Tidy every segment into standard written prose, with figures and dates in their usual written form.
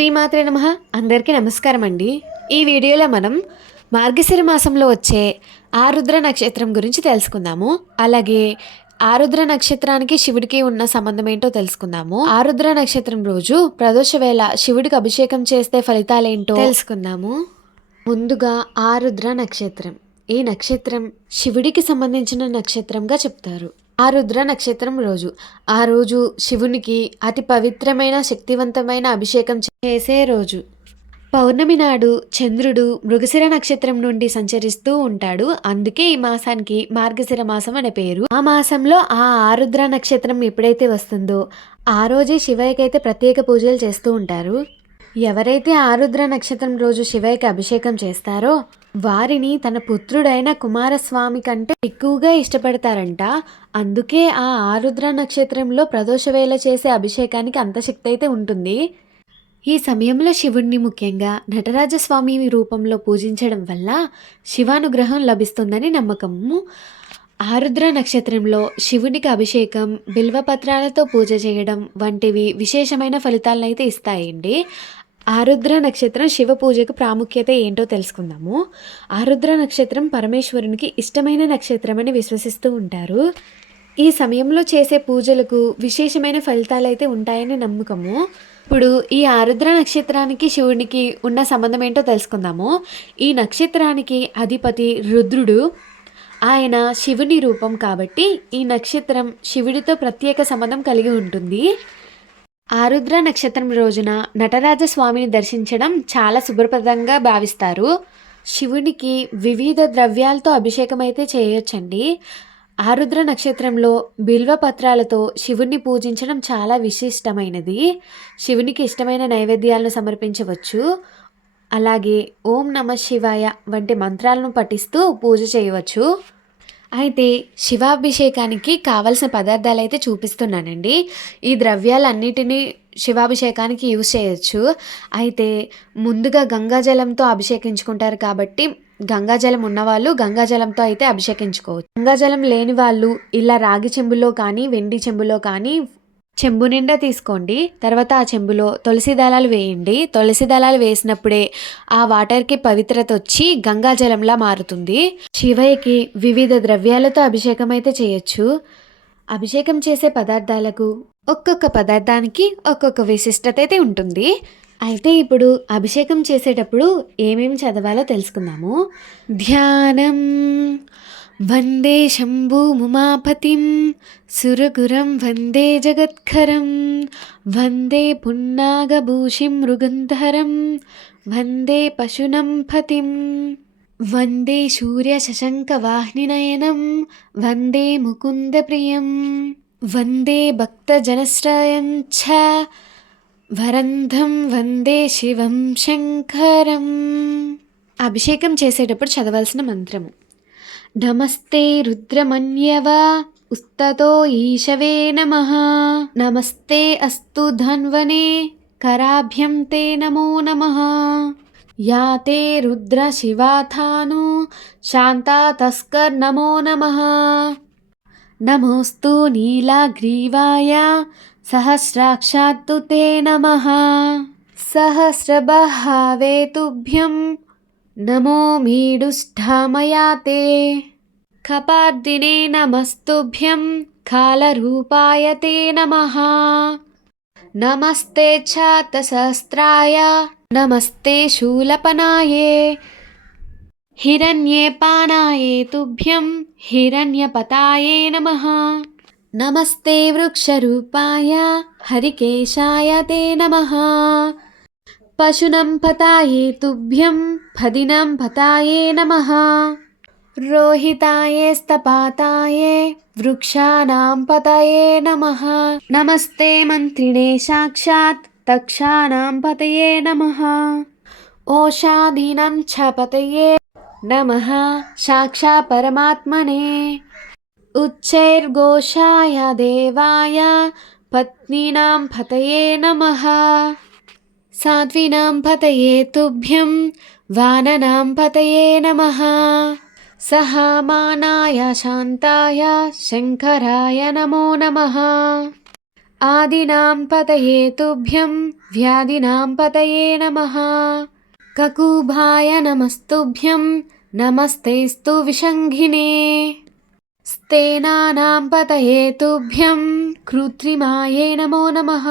శ్రీమాత్రే నమః. అందరికీ నమస్కారం అండి. ఈ వీడియోలో మనం మార్గశిర మాసంలో వచ్చే ఆరుద్ర నక్షత్రం గురించి తెలుసుకుందాము. అలాగే ఆరుద్ర నక్షత్రానికి శివుడికి ఉన్న సంబంధం ఏంటో తెలుసుకుందాము. ఆరుద్ర నక్షత్రం రోజు ప్రదోష వేళ శివుడికి అభిషేకం చేస్తే ఫలితాలేంటో తెలుసుకుందాము. ముందుగా ఆరుద్ర నక్షత్రం. ఈ నక్షత్రం శివుడికి సంబంధించిన నక్షత్రంగా చెప్తారు. ఆరుద్ర నక్షత్రం రోజు ఆ రోజు శివునికి అతి పవిత్రమైన శక్తివంతమైన అభిషేకం చేసే రోజు. పౌర్ణమి నాడు చంద్రుడు మృగశిర నక్షత్రం నుండి సంచరిస్తూ ఉంటాడు. అందుకే ఈ మాసానికి మార్గశిర మాసం అనే పేరు. ఆ మాసంలో ఆ ఆరుద్ర నక్షత్రం ఎప్పుడైతే వస్తుందో ఆ రోజే శివయ్యకి అయితే ప్రత్యేక పూజలు చేస్తూ ఉంటారు. ఎవరైతే ఆరుద్ర నక్షత్రం రోజు శివయ్యకి అభిషేకం చేస్తారో వారిని తన పుత్రుడైన కుమారస్వామి కంటే ఎక్కువగా ఇష్టపడతారంట. అందుకే ఆ ఆరుద్ర నక్షత్రంలో ప్రదోష వేళ చేసే అభిషేకానికి అంత శక్తి అయితే ఉంటుంది. ఈ సమయంలో శివుణ్ణి ముఖ్యంగా నటరాజస్వామి రూపంలో పూజించడం వల్ల శివానుగ్రహం లభిస్తుందని నమ్మకము. ఆరుద్ర నక్షత్రంలో శివునికి అభిషేకం, బిల్వపత్రాలతో పూజ చేయడం వంటివి విశేషమైన ఫలితాలను అయితే ఇస్తాయండి. ఆరుద్ర నక్షత్రం శివ పూజకు ప్రాముఖ్యత ఏంటో తెలుసుకుందాము. ఆరుద్ర నక్షత్రం పరమేశ్వరునికి ఇష్టమైన నక్షత్రం అని విశ్వసిస్తూ ఉంటారు. ఈ సమయంలో చేసే పూజలకు విశేషమైన ఫలితాలు అయితే ఉంటాయని నమ్మకము. ఇప్పుడు ఈ ఆరుద్ర నక్షత్రానికి శివునికి ఉన్న సంబంధం ఏంటో తెలుసుకుందాము. ఈ నక్షత్రానికి అధిపతి రుద్రుడు. ఆయన శివుని రూపం కాబట్టి ఈ నక్షత్రం శివుడితో ప్రత్యేక సంబంధం కలిగి ఉంటుంది. ఆరుద్ర నక్షత్రం రోజున నటరాజస్వామిని దర్శించడం చాలా శుభప్రదంగా భావిస్తారు. శివునికి వివిధ ద్రవ్యాలతో అభిషేకం అయితే చేయొచ్చండి. ఆరుద్ర నక్షత్రంలో బిల్వ పత్రాలతో శివుణ్ణి పూజించడం చాలా విశిష్టమైనది. శివునికి ఇష్టమైన నైవేద్యాలను సమర్పించవచ్చు. అలాగే ఓం నమ శివాయ వంటి మంత్రాలను పఠిస్తూ పూజ చేయవచ్చు. అయితే శివాభిషేకానికి కావలసిన పదార్థాలు అయితే చూపిస్తున్నానండి. ఈ ద్రవ్యాలన్నిటినీ శివాభిషేకానికి యూజ్ చేయొచ్చు. అయితే ముందుగా గంగాజలంతో అభిషేకించుకుంటారు కాబట్టి గంగాజలం ఉన్నవాళ్ళు గంగాజలంతో అయితే అభిషేకించుకోవచ్చు. గంగాజలం లేని వాళ్ళు ఇలా రాగి చెంబులో కానీ వెండి చెంబులో కానీ చెంబు నిండా తీసుకోండి. తర్వాత ఆ చెంబులో తులసి దళాలు వేయండి. తులసి దళాలు వేసినప్పుడే ఆ వాటర్కి పవిత్రత వచ్చి గంగాజలంలా మారుతుంది. శివయ్యకి వివిధ ద్రవ్యాలతో అభిషేకం అయితే చేయొచ్చు. అభిషేకం చేసే పదార్థాలకు ఒక్కొక్క పదార్థానికి ఒక్కొక్క విశిష్టత అయితే ఉంటుంది. అయితే ఇప్పుడు అభిషేకం చేసేటప్పుడు ఏమేమి చదవాలో తెలుసుకుందాము. ధ్యానం వందే శంభుముమాపతిం సురగురం వందే జగత్కరం వందే పున్నాగభూషిం మృగంధరం వందే పశునం పతిం వందే సూర్య శశంక వాహ్నినయనం వందే ముకుంద ప్రియం వందే భక్తజనశ్రయం చ వరంధం వందే శివం శంకరం. అభిషేకం చేసేటప్పుడు చదవాల్సిన మంత్రము. నమస్తే రుద్రమన్యవ ఉస్తతో ఈశవే నమః. నమస్తే అస్తు ధన్వనే కరాభ్యం తే నమో నమః. యాతే రుద్ర శివాథాను శాంతా తస్కర్ నమో నమః. నమోస్తు నీలాగ్రీవాయ సహస్రాక్షాత్తు తే నమః. సహస్రబహావే తుభ్యం నమో మీడుష్ఠామయాతే. కపార్దినే నమస్తుభ్యం కాలరూపాయ తే నమః. నమస్తే ఛాతసహస్రాయ నమస్తే శూలపనాయే. హిరణ్యే పానాయే తుభ్యం హిరణ్యపతాయే నమః. నమస్తే వృక్షరూపాయ హరికేశాయ తే నమః. పశునం పతాయే తుభ్యం పదినం పతాయే నమః. రోహితాయే స్తపాతాయే వృక్షాణాం పతయే నమః. నమస్తే మంత్రిణే సాక్షాత్ తక్షాణాం పతయే నమః. ఓషాధీనం చ పతయే నమః సాక్షా పరమాత్మనే. ఉచ్చైర్ఘోషాయ దేవాయ పత్నీనాం పతయే నమః. సాధ్వీనాం పతయే తుభ్యం వాననాం పతయే నమః. సహామానాయ శాంతాయ శంకరాయ నమో నమః. ఆదినాం పతయే తుభ్యం వ్యాధినాం పతయే నమః కకుభాయ నమస్తుభ్యం నమస్తేస్తు విషంఘినే స్తేనానాం పతయే తుభ్యం కృత్రిమాయే నమో నమః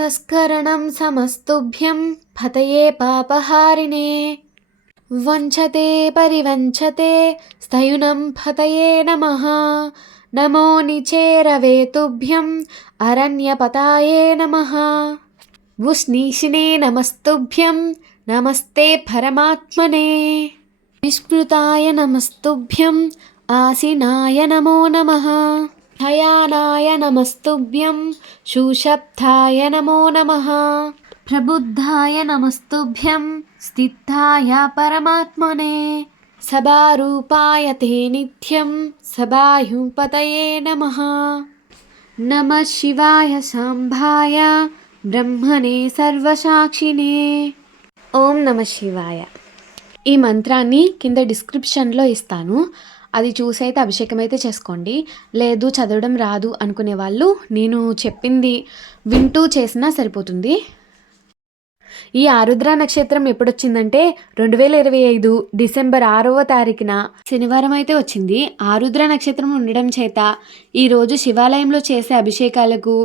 తస్కరణం సమస్తుభ్యం పతయే పాపహారిణే వంచతే పరివంచతే స్తయునం పతయే నమః నమో నిచేరవే తుభ్యం అరణ్యపతాయే నమః ఉష్ణీషిణే నమస్తుభ్యం నమస్తే పరమాత్మనే నిష్కృతాయ నమస్తుభ్యం ఆసీనాయ నమో నమః శయానాయ నమస్తుభ్యం సుషుప్తాయ నమో నమః ప్రబుద్ధాయ నమస్తుభ్యం స్థితాయ పరమాత్మనే సభారూపాయ తే నిత్యం సభాయుపతయే నమః నమః శివాయ సాంబాయ బ్రహ్మణే సర్వసాక్షినే. ఓం నమః శివాయ. ఈ మంత్రాన్ని కింద డిస్క్రిప్షన్లో ఇస్తాను, అది చూసైతే అభిషేకం అయితే చేసుకోండి. లేదు చదవడం రాదు అనుకునే వాళ్ళు నేను చెప్పింది వింటూ చేసినా సరిపోతుంది. ఈ ఆరుద్ర నక్షత్రం ఎప్పుడొచ్చిందంటే 2025 డిసెంబర్ 6వ తారీఖున శనివారం అయితే వచ్చింది. ఆరుద్ర నక్షత్రం ఉండడం చేత ఈరోజు శివాలయంలో చేసే అభిషేకాలకు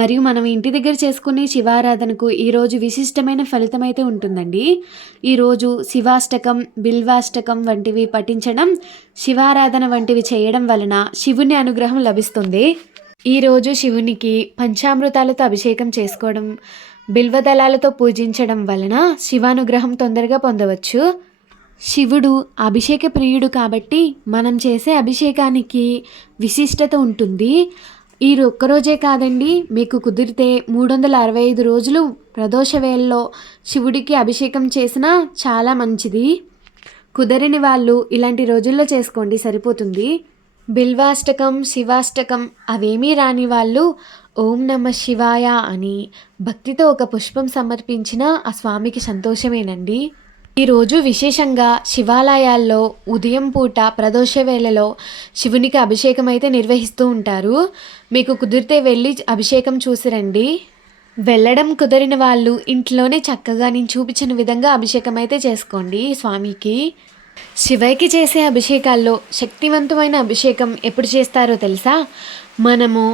మరియు మనం ఇంటి దగ్గర చేసుకునే శివారాధనకు ఈరోజు విశిష్టమైన ఫలితం అయితే ఉంటుందండి. ఈరోజు శివాష్టకం, బిల్వాష్టకం వంటివి పఠించడం, శివారాధన వంటివి చేయడం వలన శివుని అనుగ్రహం లభిస్తుంది. ఈరోజు శివునికి పంచామృతాలతో అభిషేకం చేసుకోవడం, బిల్వదళాలతో పూజించడం వలన శివానుగ్రహం తొందరగా పొందవచ్చు. శివుడు అభిషేక ప్రియుడు కాబట్టి మనం చేసే అభిషేకానికి విశిష్టత ఉంటుంది. ఈ ఒక్కరోజే కాదండి, మీకు కుదిరితే 365 రోజులు ప్రదోష వేళల్లో శివుడికి అభిషేకం చేసినా చాలా మంచిది. కుదరని వాళ్ళు ఇలాంటి రోజుల్లో చేసుకోండి, సరిపోతుంది. బిల్వాష్టకం, శివాష్టకం అవేమీ రాని వాళ్ళు ఓం నమః శివాయ అని భక్తితో ఒక పుష్పం సమర్పించిన ఆ స్వామికి సంతోషమేనండి. ఈరోజు విశేషంగా శివాలయాల్లో ఉదయం పూట ప్రదోష వేళలో శివునికి అభిషేకం అయితే నిర్వహిస్తూ ఉంటారు. మీకు కుదిరితే వెళ్ళి అభిషేకం చూసిరండి. వెళ్ళడం కుదిరిన వాళ్ళు ఇంట్లోనే చక్కగా నేను చూపించిన విధంగా అభిషేకం అయితే చేసుకోండి స్వామికి. శివయ్యకి చేసే అభిషేకాల్లో శక్తివంతమైన అభిషేకం ఎప్పుడు చేస్తారో తెలుసా? మనము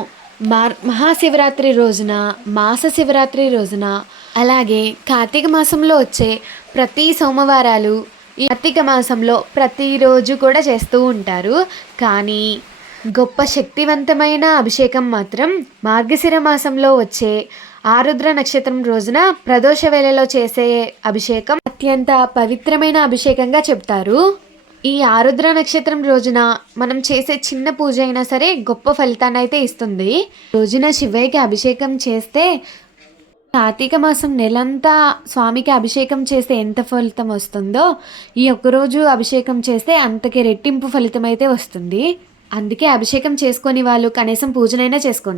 మహాశివరాత్రి రోజున, మాస శివరాత్రి రోజున, అలాగే కార్తీక మాసంలో వచ్చే ప్రతి సోమవారాలు, ఈ కార్తీక మాసంలో ప్రతిరోజు కూడా చేస్తూ ఉంటారు. కానీ గొప్ప శక్తివంతమైన అభిషేకం మాత్రం మార్గశిర మాసంలో వచ్చే ఆరుద్ర నక్షత్రం రోజున ప్రదోష వేళలో చేసే అభిషేకం అత్యంత పవిత్రమైన అభిషేకంగా చెప్తారు. ఈ ఆరుద్ర నక్షత్రం రోజున మనం చేసే చిన్న పూజ అయినా సరే గొప్ప ఫలితాన్ని అయితే ఇస్తుంది. రోజున శివయ్యకి అభిషేకం చేస్తే కార్తీక మాసం నెలంతా స్వామికి అభిషేకం చేస్తే ఎంత ఫలితం వస్తుందో ఈ ఒక్కరోజు అభిషేకం చేస్తే అంతకి రెట్టింపు ఫలితం అయితే వస్తుంది. అందుకే అభిషేకం చేసుకొని వాళ్ళు కనీసం పూజనైనా చేసుకోండి.